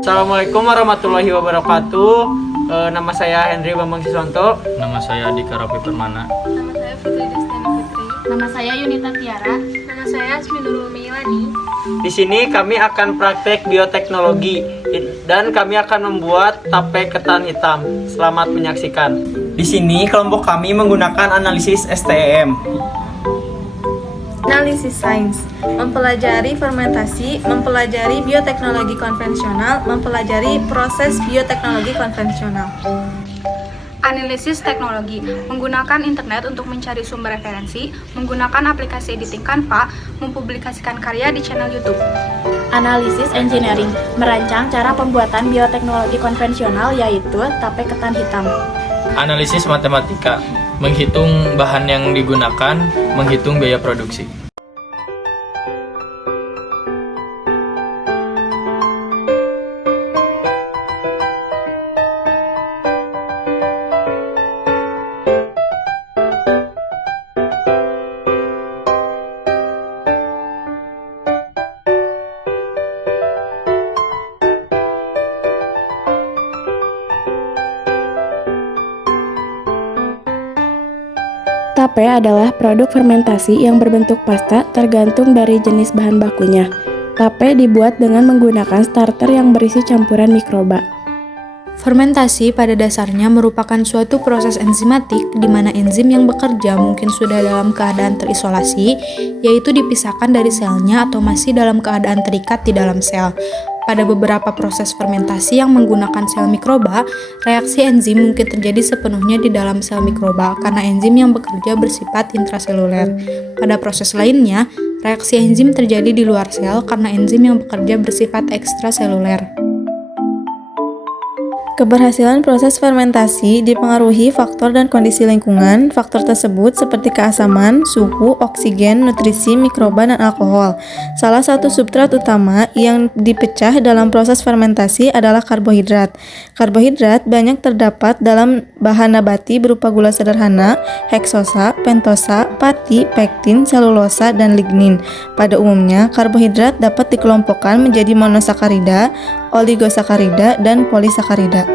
Assalamualaikum warahmatullahi wabarakatuh. Nama saya Henry Bambang Siswanto. Nama saya Dika Rafi Permana. Nama saya Fitri Destani Fitri. Nama saya Yunita Tiara. Nama saya Asmi Nurul Meilani. Di sini kami akan praktek bioteknologi dan kami akan membuat tape ketan hitam. Selamat menyaksikan. Di sini kelompok kami menggunakan analisis STEM. Analisis sains, mempelajari fermentasi, mempelajari bioteknologi konvensional, mempelajari proses bioteknologi konvensional. Analisis teknologi, menggunakan internet untuk mencari sumber referensi, menggunakan aplikasi editing Canva, mempublikasikan karya di channel YouTube. Analisis engineering, merancang cara pembuatan bioteknologi konvensional yaitu tape ketan hitam. Analisis matematika, menghitung bahan yang digunakan, menghitung biaya produksi. Tape adalah produk fermentasi yang berbentuk pasta tergantung dari jenis bahan bakunya. Tape dibuat dengan menggunakan starter yang berisi campuran mikroba. Fermentasi pada dasarnya merupakan suatu proses enzimatik di mana enzim yang bekerja mungkin sudah dalam keadaan terisolasi, yaitu dipisahkan dari selnya atau masih dalam keadaan terikat di dalam sel. Pada beberapa proses fermentasi yang menggunakan sel mikroba, reaksi enzim mungkin terjadi sepenuhnya di dalam sel mikroba karena enzim yang bekerja bersifat intraseluler. Pada proses lainnya, reaksi enzim terjadi di luar sel karena enzim yang bekerja bersifat ekstraseluler. Keberhasilan proses fermentasi dipengaruhi faktor dan kondisi lingkungan. Faktor tersebut seperti keasaman, suhu, oksigen, nutrisi, mikroba, dan alkohol. Salah satu substrat utama yang dipecah dalam proses fermentasi adalah karbohidrat. Karbohidrat banyak terdapat dalam bahan nabati berupa gula sederhana, heksosa, pentosa, pati, pektin, selulosa, dan lignin. Pada umumnya, karbohidrat dapat dikelompokkan menjadi monosakarida, oligosakarida, dan polisakarida.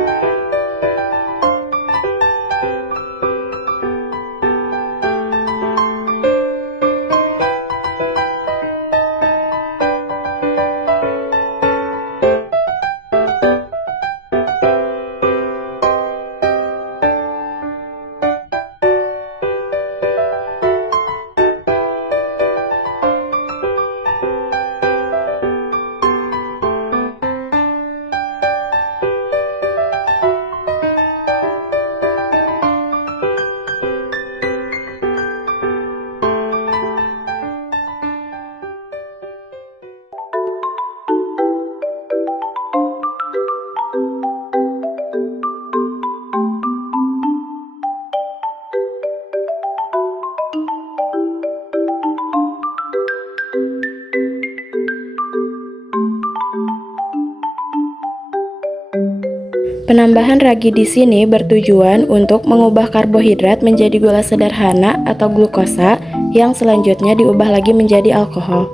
Penambahan ragi di sini bertujuan untuk mengubah karbohidrat menjadi gula sederhana atau glukosa yang selanjutnya diubah lagi menjadi alkohol.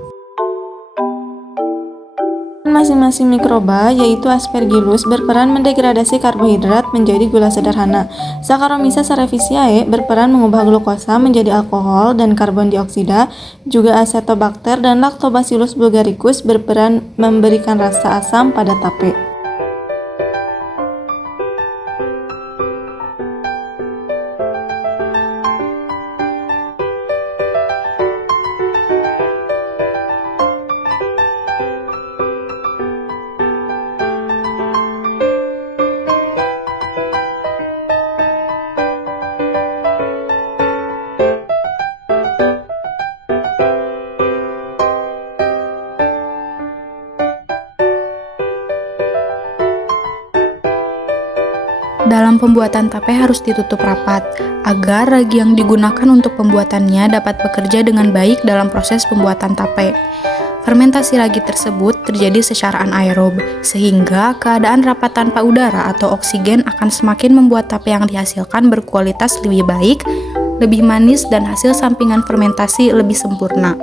Masing-masing mikroba, yaitu Aspergillus, berperan mendegradasi karbohidrat menjadi gula sederhana. Saccharomyces cerevisiae berperan mengubah glukosa menjadi alkohol dan karbon dioksida. Juga Acetobacter dan Lactobacillus bulgaricus berperan memberikan rasa asam pada tape. Dalam pembuatan tape harus ditutup rapat, agar ragi yang digunakan untuk pembuatannya dapat bekerja dengan baik dalam proses pembuatan tape. Fermentasi ragi tersebut terjadi secara anaerob, sehingga keadaan rapat tanpa udara atau oksigen akan semakin membuat tape yang dihasilkan berkualitas lebih baik, lebih manis, dan hasil sampingan fermentasi lebih sempurna.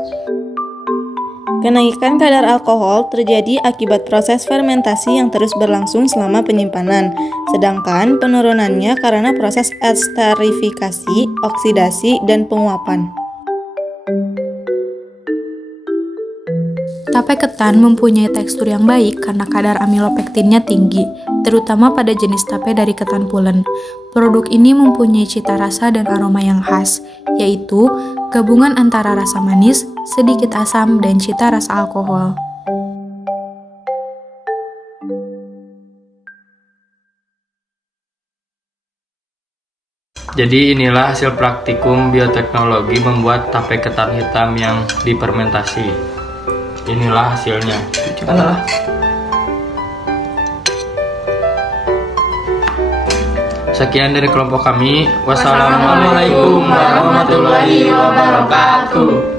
Kenaikan kadar alkohol terjadi akibat proses fermentasi yang terus berlangsung selama penyimpanan, sedangkan penurunannya karena proses esterifikasi, oksidasi, dan penguapan. Tape ketan mempunyai tekstur yang baik karena kadar amilopektinnya tinggi, terutama pada jenis tape dari ketan pulen. Produk ini mempunyai cita rasa dan aroma yang khas, yaitu gabungan antara rasa manis, sedikit asam, dan cita rasa alkohol. Jadi inilah hasil praktikum bioteknologi membuat tape ketan hitam yang difermentasi. Inilah hasilnya. Sekian dari kelompok kami. Wassalamualaikum warahmatullahi wabarakatuh.